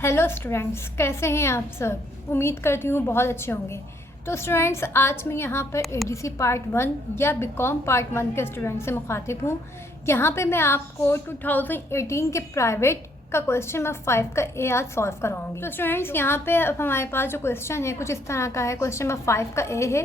Hello students, कैसे हैं आप सब। उम्मीद करती हूँ बहुत अच्छे होंगे। तो स्टूडेंट्स, आज मैं यहाँ पर एडीसी पार्ट 1 या बीकॉम पार्ट 1 के स्टूडेंट से मुखातिब हूँ। यहाँ पे मैं आपको 2018 के प्राइवेट का क्वेश्चन नंबर 5 का ए आज सॉल्व कराऊंगी। तो स्टूडेंट्स, यहाँ पे अब हमारे पास जो क्वेश्चन है कुछ इस तरह का है। क्वेश्चन नंबर 5 का ए है।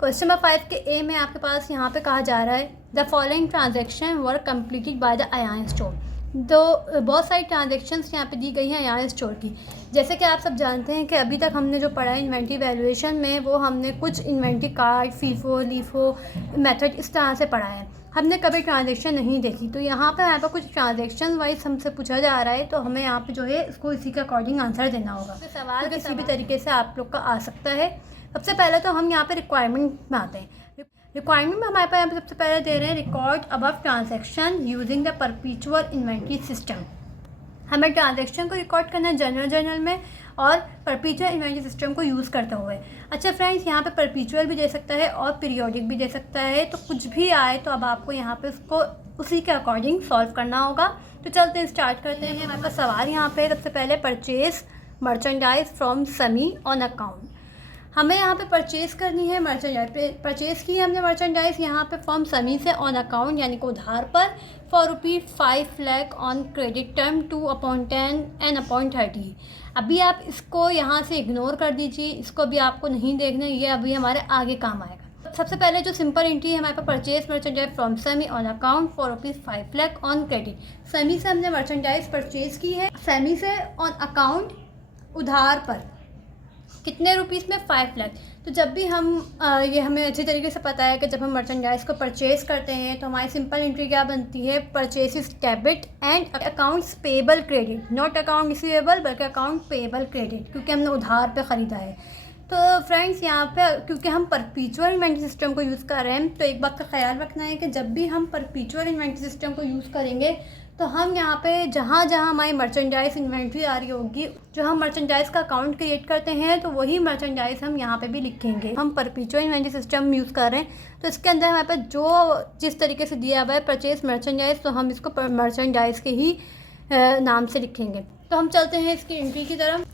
क्वेश्चन नंबर 5 के ए में आपके पास यहाँ पे कहा जा रहा है the following transaction were completed by the Ayan store. तो बहुत सारी ट्रांजेक्शन्स यहाँ पे दी गई हैं अयान स्टोर की। जैसे कि आप सब जानते हैं कि अभी तक हमने जो पढ़ा है इन्वेंट्री वैल्यूएशन में, वो हमने कुछ inventory card, FIFO, LIFO method इस तरह से पढ़ा है। हमने कभी ट्रांजेक्शन नहीं देखी। तो यहाँ पे हमारे पास कुछ ट्रांजेक्शन वाइज हमसे पूछा जा रहा है, तो हमें यहाँ पे जो है इसको इसी के अकॉर्डिंग आंसर देना होगा। तो सवाल किसी भी तरीके से आप लोग का आ सकता है। सबसे पहले तो हम यहाँ पे रिक्वायरमेंट में आते हैं। रिक्वायरमेंट में हमारे पास यहाँ पे सबसे पहले दे रहे हैं record above transaction using the perpetual inventory system. हमें ट्रांजैक्शन को रिकॉर्ड करना है जर्नल में और परपेचुअल इन्वेंट्री सिस्टम को यूज़ करते हुए। अच्छा फ्रेंड्स, यहाँ पे परपेचुअल भी दे सकता है और पीरियोडिक भी दे सकता है। तो कुछ भी आए तो अब आपको यहाँ पे उसको उसी के अकॉर्डिंग सॉल्व करना होगा। तो चलते हैं, स्टार्ट करते हैं। हमारे पास सवाल यहाँ पे सबसे पहले परचेज मर्चेंडाइज फ्रॉम समी ऑन अकाउंट। हमें यहाँ पे परचेज़ करनी है मर्चेंडाइज। परचेज़ की हमने मर्चेंडाइज यहाँ पे फ्रॉम समी से ऑन अकाउंट यानी कि उधार पर for ₹5 lakh on credit term 2/10 and 30। अभी आप इसको यहाँ से इग्नोर कर दीजिए, इसको अभी आपको नहीं देखना, ये अभी हमारे आगे काम आएगा। सबसे पहले जो सिंपल एंट्री है हमारे पास परचेज मर्चेंडाइज फ्रॉम समी on account for ₹5 lakh on credit. समी से हमने मर्चेंडाइज परचेज़ की है, समी से ऑन अकाउंट उधार पर कितने रुपीस में 5 लाख। तो जब भी हम ये हमें अच्छी तरीके से पता है कि जब हम मर्चेंडाइज को परचेज़ करते हैं तो हमारी सिंपल एंट्री क्या बनती है, purchase is debit and accounts payable credit, not account receivable बल्कि अकाउंट पेबल क्रेडिट, क्योंकि हमने उधार पे ख़रीदा है। तो फ्रेंड्स, यहाँ पे क्योंकि हम परपेचुअल इन्वेंट्री सिस्टम को यूज़ कर रहे हैं, तो एक बात का ख्याल रखना है कि जब भी हम परपेचुअल इन्वेंट्री सिस्टम को यूज़ करेंगे तो हम यहाँ पे जहाँ जहाँ हमारी मर्चेंडाइज इन्वेंट्री आ रही होगी, जो हम मर्चेंडाइज का अकाउंट क्रिएट करते हैं, तो वही मर्चेंडाइज हम यहाँ पे भी लिखेंगे। हम परपेचुअल इन्वेंट्री सिस्टम यूज़ कर रहे हैं, तो इसके अंदर हमारे पास जो जिस तरीके से दिया हुआ है परचेज मर्चेंडाइज, तो हम इसको मर्चेंडाइज के ही नाम से लिखेंगे। तो हम चलते हैं इसकी एंट्री की तरफ।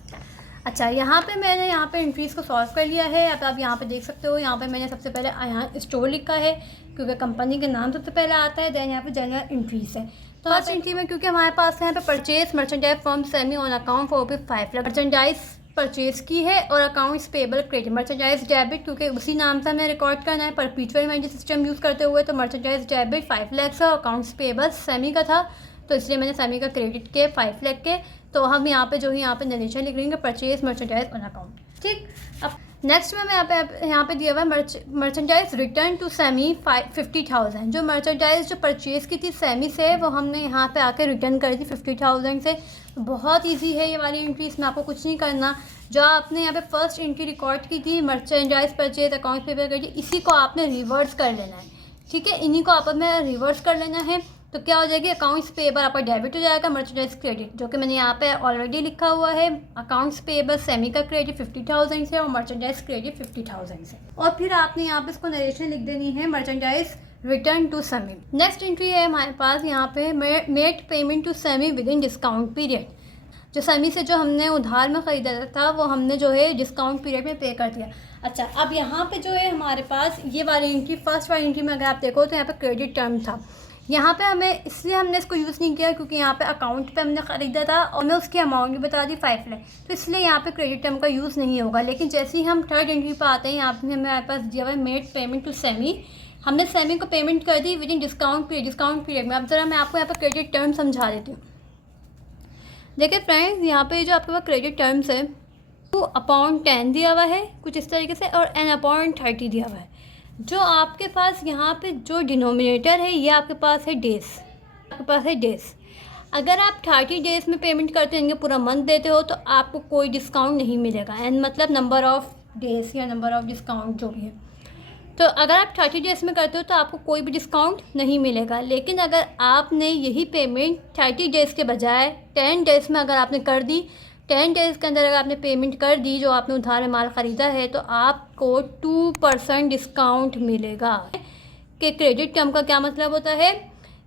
अच्छा, यहाँ पे मैंने यहाँ पे एंट्रीज़ को सॉल्व कर लिया है। अब आप यहाँ पे देख सकते हो, यहाँ पे मैंने सबसे पहले अयान स्टोर लिखा है क्योंकि कंपनी के नाम सबसे पहले आता है। देन यहाँ पे जनरल एंट्रीज़ है। तो फर्स्ट एंट्री में क्योंकि हमारे पास यहाँ पे purchase merchandise from semi on account for ₹5 lakh, merchandise purchase की है और accounts payable credit, merchandise debit क्योंकि उसी नाम से हमें रिकॉर्ड करना है परपेचुअल इन्वेंट्री सिस्टम यूज़ करते हुए। तो मर्चेंडाइज डेबिट 5 लाख से, अकाउंट्स पेबल सेमी का था तो इसलिए मैंने सेमी का क्रेडिट के 5 लाख के। तो हम यहाँ पे जो है यहाँ पे नरेशन लिख लेंगे परचेज मर्चेंडाइज ऑन अकाउंट। ठीक, अब नेक्स्ट में मैं यहाँ पे दिया हुआ है मर्चेंडाइज रिटर्न टू सेमी 50,000। जो मर्चेंडाइज जो परचेज़ की थी सेमी से, वो हमने यहाँ पे आके रिटर्न कर दी 50,000 से। बहुत इजी है ये वाली एंट्री, इसमें आपको कुछ नहीं करना। जो आपने यहाँ पे फर्स्ट एंट्री रिकॉर्ड की थी मर्चेंडाइज परचेज अकाउंट पेपर कर दी, इसी को आपने रिवर्स कर लेना है। ठीक है, इन्हीं को आप में रिवर्स कर लेना है। तो क्या हो जाएगी, अकाउंट्स पेबल आपका डेबिट हो जाएगा, मर्चेंडाइज क्रेडिट जो कि मैंने यहाँ पे ऑलरेडी लिखा हुआ है। अकाउंट्स पेबल सेमी का क्रेडिट 50,000 से और मर्चेंडाइज क्रेडिट 50,000 से। और फिर आपने यहाँ पे इसको नरेशन लिख देनी है merchandise return to Semi. Next entry है हमारे पास यहाँ पे made payment to Semi within discount period. जो सेमी से जो हमने उधार में ख़रीदा था वो हमने जो है डिस्काउंट पीरियड में पे कर दिया। अच्छा, अब यहाँ पे जो है हमारे पास ये वाली एंट्री, फर्स्ट वाली एंट्री में अगर आप देखो तो यहाँ पे क्रेडिट टर्म था। यहाँ पे हमें इसलिए हमने इसको यूज़ नहीं किया क्योंकि यहाँ पे अकाउंट पे हमने ख़रीदा था और मैं उसकी अमाउंट भी बता दी 5 लाख, तो इसलिए यहाँ पे क्रेडिट टर्म का यूज़ नहीं होगा। लेकिन जैसे ही हम थर्ड एंट्री पे आते हैं, यहाँ पे हमारे पास दिया हुआ है मेड पेमेंट टू सेमी। हमने सेमी को पेमेंट कर दी विद इन डिस्काउंट पीरियड में। अब ज़रा मैं आपको यहाँ पर क्रेडिट टर्म समझा देती हूँ। देखिए फ्रेंड्स, यहाँ पे जो आपके पास क्रेडिट टर्म्स है 2/10 दिया हुआ है कुछ इस तरीके से और n/30 दिया हुआ है। जो आपके पास यहाँ पे जो डिनोमिनेटर है ये आपके पास है डेज़, आपके पास है डेज़। अगर आप 30 डेज़ में पेमेंट करते हैं, पूरा मंथ देते हो, तो आपको कोई डिस्काउंट नहीं मिलेगा। एंड मतलब नंबर ऑफ़ डेज़ या नंबर ऑफ़ डिस्काउंट जो भी है। तो अगर आप 30 डेज़ में करते हो तो आपको कोई भी डिस्काउंट नहीं मिलेगा। लेकिन अगर आपने यही पेमेंट 30 डेज़ के बजाय 10 डेज़ में अगर आपने कर दी, 10 डेज़ के अंदर अगर आपने पेमेंट कर दी जो आपने उधार में माल ख़रीदा है, तो आपको 2% डिस्काउंट मिलेगा। कि क्रेडिट टर्म का क्या मतलब होता है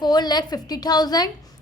4,50,000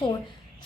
4،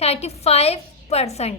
35%،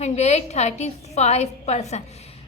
135%۔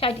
30۔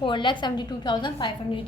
4,72,500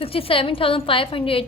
67,500